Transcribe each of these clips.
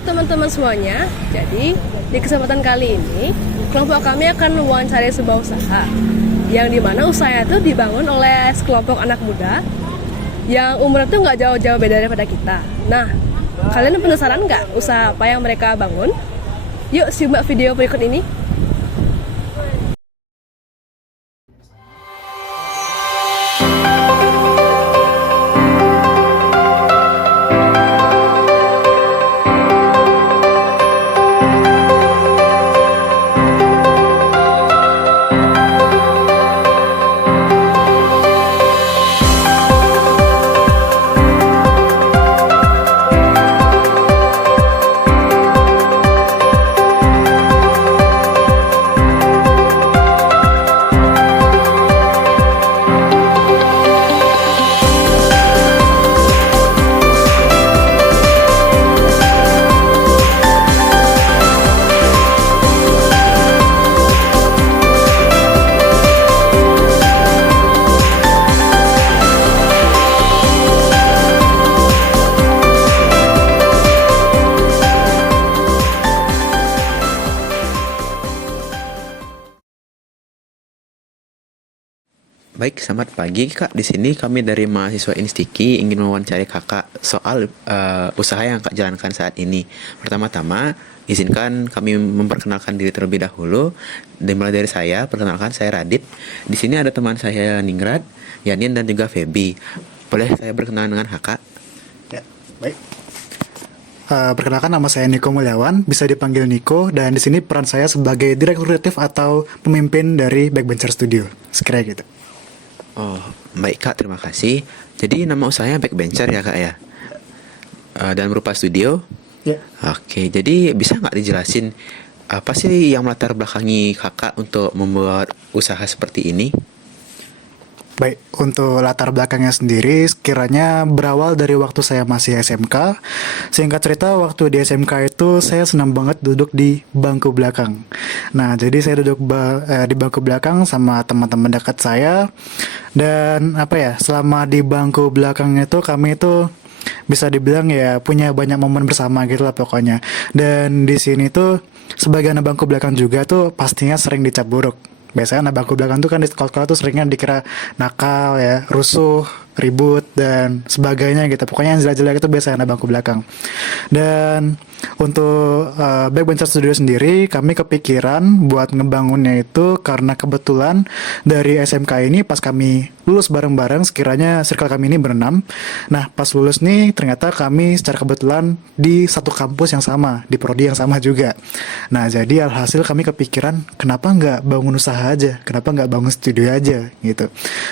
Halo teman-teman semuanya. Jadi, di kesempatan kali ini, kelompok kami akan mewawancarai sebuah usaha yang dimana usahanya itu dibangun oleh sekelompok anak muda yang umurnya tuh nggak jauh-jauh beda daripada kita. Nah, kalian penasaran nggak usaha apa yang mereka bangun? Yuk simak video berikut ini. Baik, selamat pagi Kak. Di sini kami dari mahasiswa Instiki ingin mewawancari Kakak soal usaha yang Kak jalankan saat ini. Pertama-tama, izinkan kami memperkenalkan diri terlebih dahulu. Dimulai dari saya, perkenalkan saya Radit. Di sini ada teman saya Ningrat, Yanin dan juga Feby. Boleh saya berkenalan dengan Kakak? Ya, baik. Perkenalkan, nama saya Niko Mulyawan, bisa dipanggil Niko, dan di sini peran saya sebagai direktur kreatif atau pemimpin dari Backbencher Studio. Sekiranya gitu. Oh, baik Kak, terima kasih. Jadi nama usahanya Backbencher ya Kak ya? Dan berupa studio? Ya. Oke, jadi bisa nggak dijelasin apa sih yang melatar belakangi Kakak untuk membuat usaha seperti ini? Baik, untuk latar belakangnya sendiri, sekiranya berawal dari waktu saya masih SMK. Singkat cerita, waktu di SMK itu saya senang banget duduk di bangku belakang. Nah, jadi saya duduk di bangku belakang sama teman-teman dekat saya. Dan selama di bangku belakang itu kami itu bisa dibilang ya punya banyak momen bersama gitu lah pokoknya. Dan di sini tuh sebagai anak bangku belakang juga tuh pastinya sering dicap buruk. Biasanya anak bangku belakang tuh kan di sekolah-sekolah tuh seringnya dikira nakal ya, rusuh, ribut dan sebagainya gitu. Pokoknya yang jelek-jelek itu biasanya anak bangku belakang. Dan untuk Backbencher Studio sendiri kami kepikiran buat ngebangunnya itu karena kebetulan dari SMK ini pas kami lulus bareng-bareng, sekiranya circle kami ini berenam. Nah, pas lulus nih ternyata kami secara kebetulan di satu kampus yang sama, di prodi yang sama juga. Nah, jadi alhasil kami kepikiran kenapa nggak bangun usaha aja, kenapa nggak bangun studio aja gitu.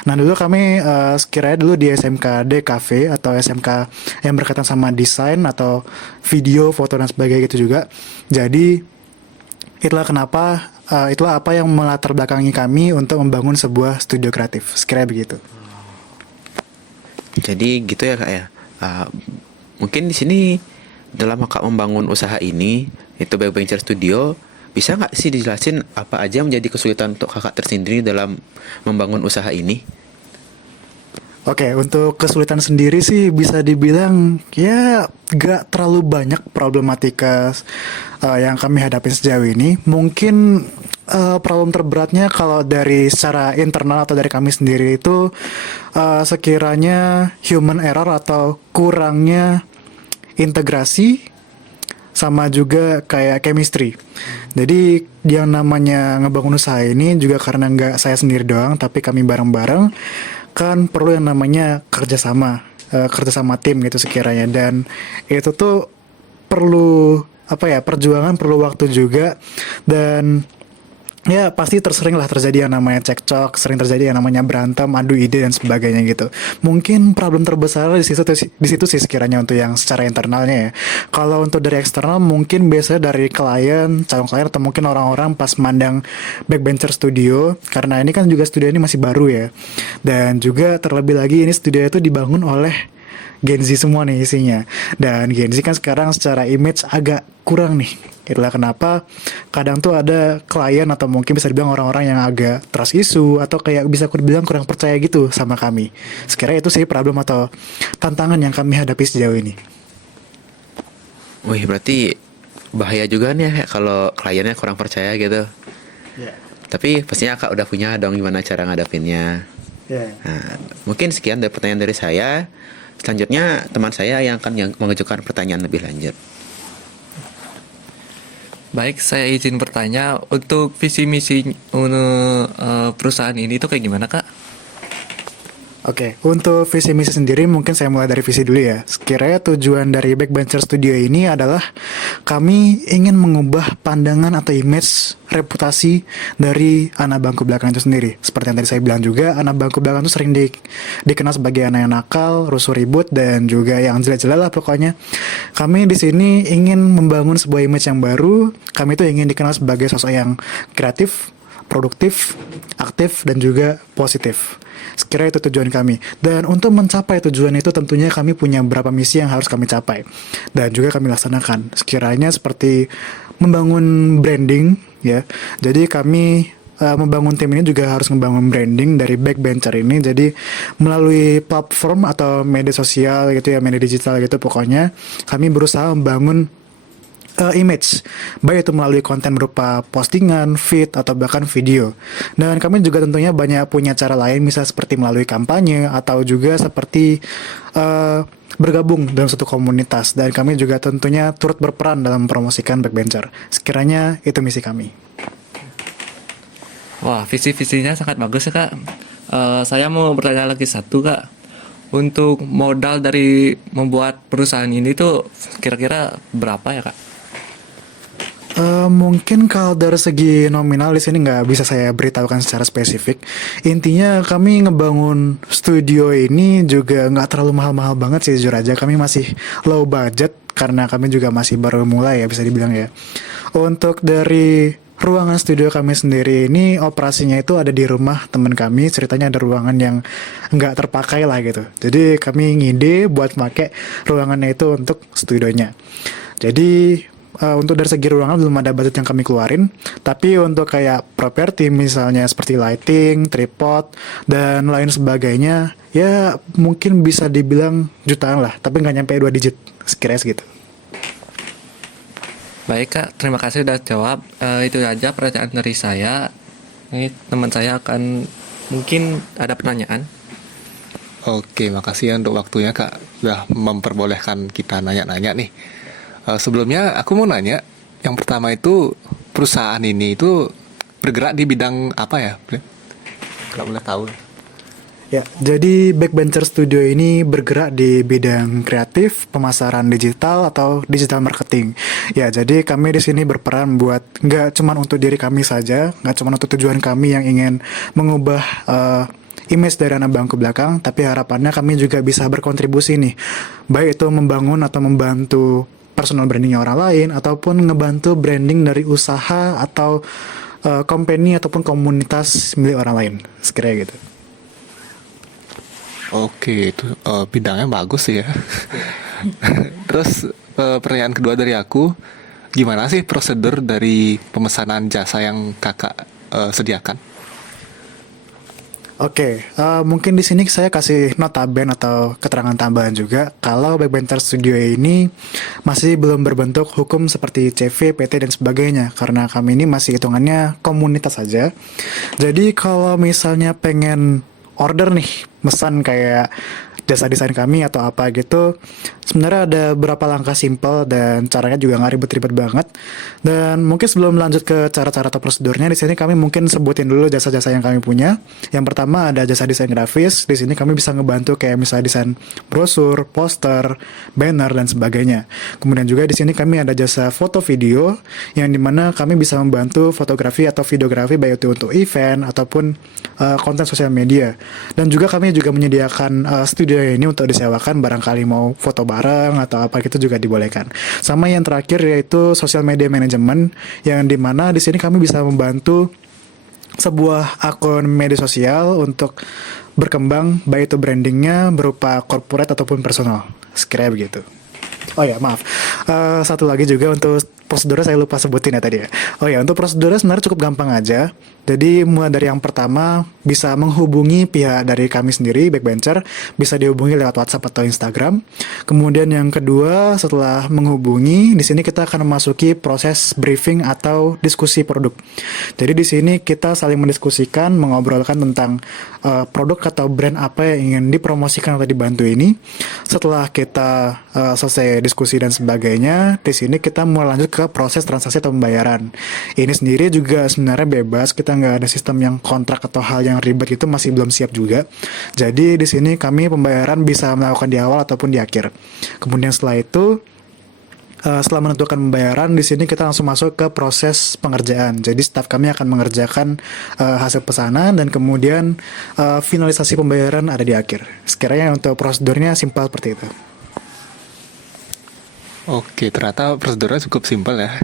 Nah, dulu kami sekiranya dulu di SMK Cafe atau SMK yang berkaitan sama desain atau video, foto dan sebagainya gitu juga. Jadi itulah kenapa itulah apa yang melatar belakangi kami untuk membangun sebuah studio kreatif. Sekiranya begitu. Jadi gitu ya Kak ya. Mungkin di sini dalam Kakak membangun usaha ini, itu Backbencher Studio, bisa nggak sih dijelasin apa aja yang menjadi kesulitan untuk Kakak tersendiri dalam membangun usaha ini? Oke, untuk kesulitan sendiri sih bisa dibilang ya gak terlalu banyak problematika yang kami hadapi sejauh ini. Mungkin problem terberatnya kalau dari secara internal atau dari kami sendiri itu sekiranya human error atau kurangnya integrasi sama juga kayak chemistry. Jadi yang namanya ngebangun usaha ini juga karena nggak saya sendiri doang, tapi kami bareng-bareng kan perlu yang namanya kerjasama tim gitu sekiranya, dan itu tuh perlu perjuangan, perlu waktu juga, dan ya pasti tersering lah terjadi yang namanya cekcok, sering terjadi yang namanya berantem, adu ide dan sebagainya gitu. Mungkin problem terbesar di situ sih sekiranya untuk yang secara internalnya ya. Kalau untuk dari eksternal mungkin biasanya dari klien, calon klien atau mungkin orang-orang pas mandang Backbencher Studio, karena ini kan juga studio ini masih baru ya. Dan juga terlebih lagi ini studio itu dibangun oleh Gen Z semua nih isinya. Dan Gen Z kan sekarang secara image agak kurang nih. Itulah kenapa kadang tuh ada klien atau mungkin bisa dibilang orang-orang yang agak trust issue atau kayak bisa aku bilang kurang percaya gitu sama kami. Sekiranya itu sih problem atau tantangan yang kami hadapi sejauh ini. Wih, berarti bahaya juga nih ya kalau kliennya kurang percaya gitu. Ya. Tapi pastinya Kak udah punya dong gimana cara ngadapinnya. Ya. Nah, mungkin sekian dari pertanyaan dari saya. Selanjutnya teman saya yang akan mengajukan pertanyaan lebih lanjut. Baik, saya izin bertanya untuk visi misi perusahaan ini tuh kayak gimana Kak? Oke, untuk visi misi sendiri mungkin saya mulai dari visi dulu ya. Sekiranya tujuan dari Backbencher Studio ini adalah kami ingin mengubah pandangan atau image reputasi dari anak bangku belakang itu sendiri. Seperti yang tadi saya bilang juga, anak bangku belakang itu sering dikenal sebagai anak yang nakal, rusuh ribut, dan juga yang jelek-jelek lah pokoknya. Kami di sini ingin membangun sebuah image yang baru. Kami itu ingin dikenal sebagai sosok yang kreatif, produktif, aktif, dan juga positif. Sekiranya itu tujuan kami. Dan untuk mencapai tujuan itu tentunya kami punya beberapa misi yang harus kami capai. Dan juga kami laksanakan. Sekiranya seperti membangun branding ya. Jadi kami membangun tim ini juga harus membangun branding dari Backbencher ini. Jadi melalui platform atau media sosial gitu ya, media digital gitu pokoknya kami berusaha membangun image, baik itu melalui konten berupa postingan, feed, atau bahkan video. Dan kami juga tentunya banyak punya cara lain, misal seperti melalui kampanye, atau juga seperti bergabung dalam satu komunitas. Dan kami juga tentunya turut berperan dalam mempromosikan Backbencher. Sekiranya itu misi kami. Wah, visi-visinya sangat bagus ya Kak. Saya mau bertanya lagi satu Kak. Untuk modal dari membuat perusahaan ini tuh kira-kira berapa ya Kak? Mungkin kalau dari segi nominal di sini nggak bisa saya beritahukan secara spesifik. Intinya kami ngebangun studio ini juga nggak terlalu mahal-mahal banget sih, jujur aja. Kami masih low budget karena kami juga masih baru mulai ya bisa dibilang ya. Untuk dari ruangan studio kami sendiri ini operasinya itu ada di rumah teman kami. Ceritanya ada ruangan yang nggak terpakai lah gitu. Jadi kami ngide buat pakai ruangannya itu untuk studionya. Jadi untuk dari segi ruangan belum ada budget yang kami keluarin, tapi untuk kayak properti misalnya seperti lighting, tripod, dan lain sebagainya, ya mungkin bisa dibilang jutaan lah, tapi nggak nyampe 2 digit, sekiranya segitu. Baik Kak, terima kasih sudah jawab. Itu aja pertanyaan dari saya. Ini teman saya akan mungkin ada pertanyaan. Oke, makasih ya untuk waktunya Kak. Udah memperbolehkan kita nanya-nanya nih. Sebelumnya aku mau nanya, yang pertama itu perusahaan ini itu bergerak di bidang apa ya? Kalau boleh tahu. Ya, jadi Backbencher Studio ini bergerak di bidang kreatif, pemasaran digital atau digital marketing. Ya, jadi kami di sini berperan buat nggak cuma untuk diri kami saja, nggak cuma untuk tujuan kami yang ingin mengubah image dari anak bangku belakang, tapi harapannya kami juga bisa berkontribusi nih, baik itu membangun atau membantu personal brandingnya orang lain, ataupun ngebantu branding dari usaha atau company ataupun komunitas milik orang lain, sekiranya gitu. Oke, itu bidangnya bagus sih ya. Terus pertanyaan kedua dari aku, gimana sih prosedur dari pemesanan jasa yang kakak sediakan? Oke, mungkin di sini saya kasih notaben atau keterangan tambahan juga kalau Backbencher Studio ini masih belum berbentuk hukum seperti CV, PT dan sebagainya karena kami ini masih hitungannya komunitas saja. Jadi kalau misalnya pengen order nih, mesan kayak jasa desain kami atau apa gitu, sebenarnya ada beberapa langkah simpel dan caranya juga nggak ribet-ribet banget. Dan mungkin sebelum lanjut ke cara-cara atau prosedurnya, di sini kami mungkin sebutin dulu jasa-jasa yang kami punya. Yang pertama ada jasa desain grafis. Di sini kami bisa ngebantu kayak misalnya desain brosur, poster, banner dan sebagainya. Kemudian juga di sini kami ada jasa foto video yang dimana kami bisa membantu fotografi atau videografi baik itu untuk event ataupun konten sosial media. Dan juga kami juga menyediakan studio ini untuk disewakan barangkali mau foto bareng atau apa gitu juga dibolehkan. Sama yang terakhir yaitu social media management yang dimana di sini kami bisa membantu sebuah akun media sosial untuk berkembang baik itu brandingnya berupa corporate ataupun personal. Sekiranya begitu. Oh ya maaf, satu lagi juga untuk prosedurnya saya lupa sebutin ya tadi ya. Oh ya, untuk prosedurnya sebenarnya cukup gampang aja. Jadi mulai dari yang pertama bisa menghubungi pihak dari kami sendiri, Backbencher, bisa dihubungi lewat WhatsApp atau Instagram. Kemudian yang kedua, setelah menghubungi, di sini kita akan memasuki proses briefing atau diskusi produk. Jadi di sini kita saling mendiskusikan, mengobrolkan tentang produk atau brand apa yang ingin dipromosikan atau dibantu ini. Setelah kita selesai diskusi dan sebagainya, di sini kita mulai lanjut ke proses transaksi atau pembayaran. Ini sendiri juga sebenarnya bebas, kita nggak ada sistem yang kontrak atau hal yang ribet, itu masih belum siap juga. Jadi di sini kami pembayaran bisa melakukan di awal ataupun di akhir. Kemudian setelah itu, setelah menentukan pembayaran, di sini kita langsung masuk ke proses pengerjaan. Jadi staf kami akan mengerjakan hasil pesanan dan kemudian finalisasi pembayaran ada di akhir. Sekiranya untuk prosedurnya simpel seperti itu. Oke, ternyata prosedurnya cukup simpel ya.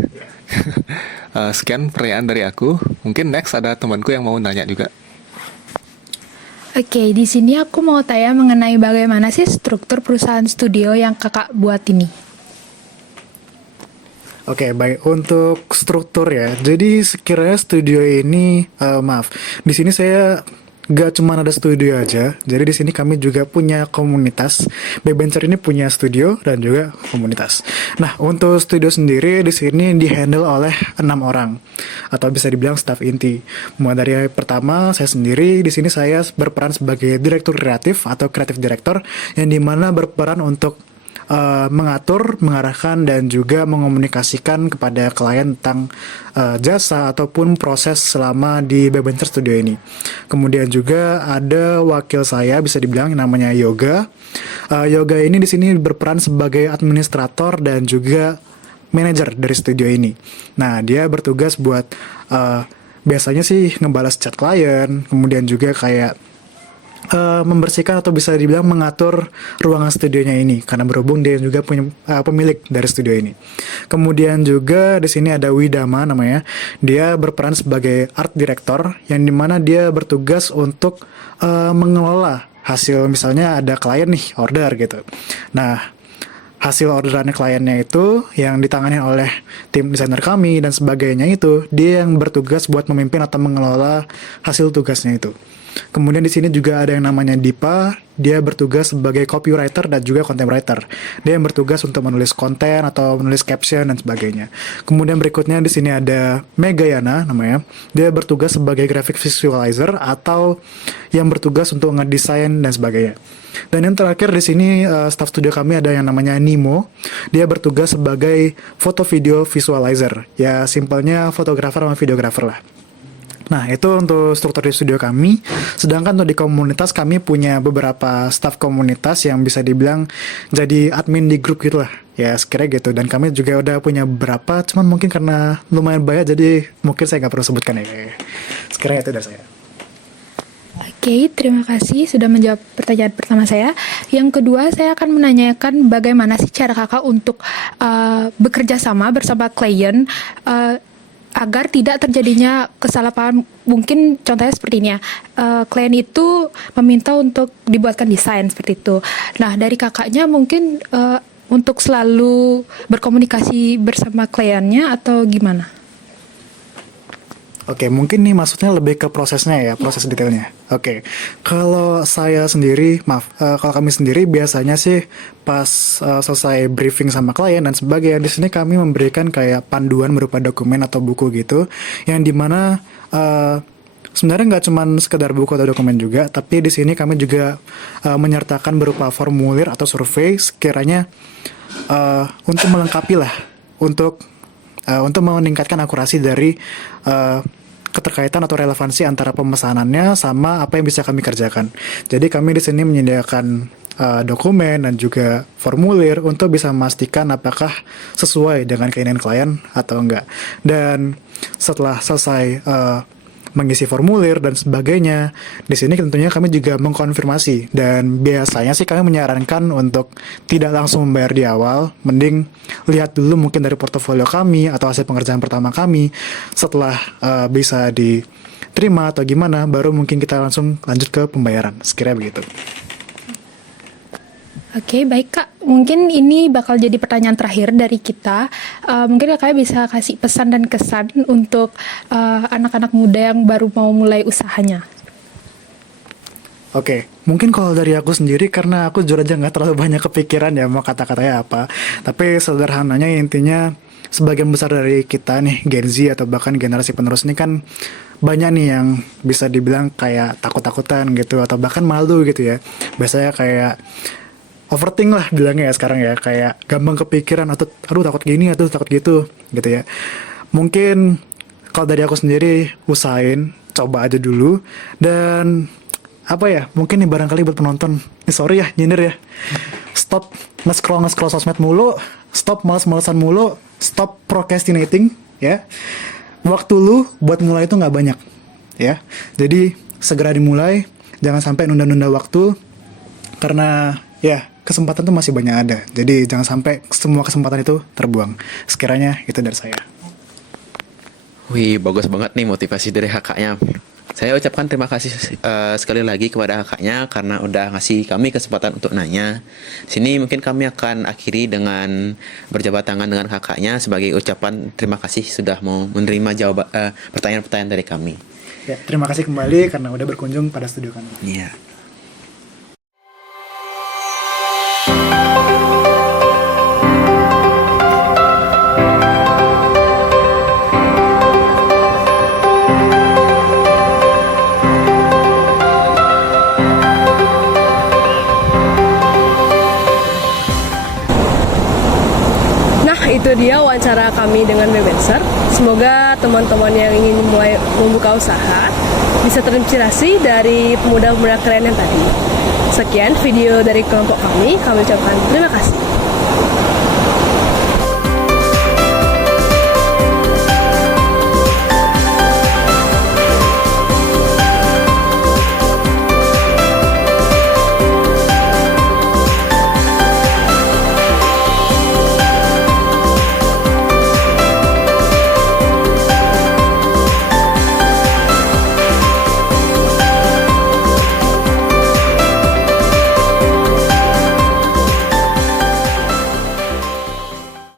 Sekian pertanyaan dari aku. Mungkin next ada temanku yang mau nanya juga. Oke, di sini aku mau tanya mengenai bagaimana sih struktur perusahaan studio yang kakak buat ini. Oke, baik, untuk struktur ya. Jadi sekiranya studio ini, maaf, di sini saya gak cuma ada studio aja. Jadi di sini kami juga punya komunitas. Backbencher ini punya studio dan juga komunitas. Nah, untuk studio sendiri di sini dihandle oleh 6 orang atau bisa dibilang staff inti. Mulai dari pertama saya sendiri, di sini saya berperan sebagai direktur kreatif atau kreatif director yang dimana berperan untuk mengatur, mengarahkan dan juga mengomunikasikan kepada klien tentang jasa ataupun proses selama di Backbencher Studio ini. Kemudian juga ada wakil saya bisa dibilang namanya Yoga. Yoga ini di sini berperan sebagai administrator dan juga manajer dari studio ini. Nah, dia bertugas buat biasanya sih ngebalas chat klien, kemudian juga kayak membersihkan atau bisa dibilang mengatur ruangan studionya ini karena berhubung dia juga punya pemilik dari studio ini. Kemudian juga di sini ada Widama namanya. Dia berperan sebagai art director yang dimana dia bertugas untuk mengelola hasil, misalnya ada klien nih order gitu. Nah, hasil orderannya kliennya itu yang ditangani oleh tim desainer kami dan sebagainya, itu dia yang bertugas buat memimpin atau mengelola hasil tugasnya itu. Kemudian di sini juga ada yang namanya Dipa, dia bertugas sebagai copywriter dan juga content writer. Dia yang bertugas untuk menulis konten atau menulis caption dan sebagainya. Kemudian berikutnya di sini ada Megayana namanya. Dia bertugas sebagai graphic visualizer atau yang bertugas untuk ngedesain dan sebagainya. Dan yang terakhir di sini staff studio kami ada yang namanya Nimo. Dia bertugas sebagai foto video visualizer. Ya simpelnya fotografer sama videografer lah. Nah, itu untuk struktur di studio kami. Sedangkan untuk di komunitas kami punya beberapa staff komunitas yang bisa dibilang jadi admin di grup gitu lah. Ya, sekiranya gitu. Dan kami juga udah punya beberapa, cuman mungkin karena lumayan banyak jadi mungkin saya nggak perlu sebutkan ya. Sekiranya itu dari saya. Oke, terima kasih sudah menjawab pertanyaan pertama saya. Yang kedua, saya akan menanyakan bagaimana sih cara kakak untuk bekerja sama bersama klien agar tidak terjadinya kesalahpahaman. Mungkin contohnya seperti ini ya, klien itu meminta untuk dibuatkan desain seperti itu. Nah, dari kakaknya mungkin untuk selalu berkomunikasi bersama kliennya atau gimana? Oke, mungkin nih maksudnya lebih ke prosesnya ya, proses detailnya. Oke, kalau saya sendiri, kalau kami sendiri biasanya sih pas selesai briefing sama klien dan sebagainya, di sini kami memberikan kayak panduan berupa dokumen atau buku gitu, yang dimana sebenarnya nggak cuma sekedar buku atau dokumen juga, tapi di sini kami juga menyertakan berupa formulir atau survei sekiranya untuk melengkapi lah, untuk meningkatkan akurasi dari keterkaitan atau relevansi antara pemesanannya sama apa yang bisa kami kerjakan. Jadi kami di sini menyediakan dokumen dan juga formulir untuk bisa memastikan apakah sesuai dengan keinginan klien atau enggak. Dan setelah selesai mengisi formulir dan sebagainya, di sini tentunya kami juga mengkonfirmasi, dan biasanya sih kami menyarankan untuk tidak langsung membayar di awal, mending lihat dulu mungkin dari portofolio kami atau hasil pengerjaan pertama kami. Setelah bisa diterima atau gimana, baru mungkin kita langsung lanjut ke pembayaran, sekiranya begitu. Oke, baik Kak. mungkin ini bakal jadi pertanyaan terakhir dari kita. Mungkin kakak bisa kasih pesan dan kesan untuk anak-anak muda yang baru mau mulai usahanya. Oke, mungkin kalau dari aku sendiri karena aku jujur aja nggak terlalu banyak kepikiran ya mau kata-katanya apa. Tapi sederhananya intinya sebagian besar dari kita nih Gen Z atau bahkan generasi penerus ini kan banyak nih yang bisa dibilang kayak takut-takutan gitu atau bahkan malu gitu ya. Biasanya kayak overthink lah bilangnya ya sekarang ya, kayak gampang kepikiran atau aduh takut gini atau takut gitu gitu ya. Mungkin kalau dari aku sendiri usahain coba aja dulu dan apa ya, mungkin nih barangkali buat penonton, sorry ya nyindir ya, stop nge-scroll sosmed mulu, stop males-malesan mulu, stop procrastinating ya. Waktu lu buat mulai itu nggak banyak ya, jadi segera dimulai, jangan sampai nunda-nunda waktu karena ya kesempatan tuh masih banyak ada, jadi jangan sampai semua kesempatan itu terbuang. Sekiranya itu dari saya. Wih, bagus banget nih motivasi dari kakaknya. Saya ucapkan terima kasih sekali lagi kepada kakaknya karena udah ngasih kami kesempatan untuk nanya. Sini mungkin kami akan akhiri dengan berjabat tangan dengan kakaknya sebagai ucapan terima kasih sudah mau menerima pertanyaan-pertanyaan dari kami. Ya, terima kasih kembali karena udah berkunjung pada studio kami. Iya. Itu dia wawancara kami dengan Bebenser. Semoga teman-teman yang ingin mulai membuka usaha bisa terinspirasi dari pemuda-pemuda keren yang tadi. Sekian video dari kelompok kami ucapkan terima kasih.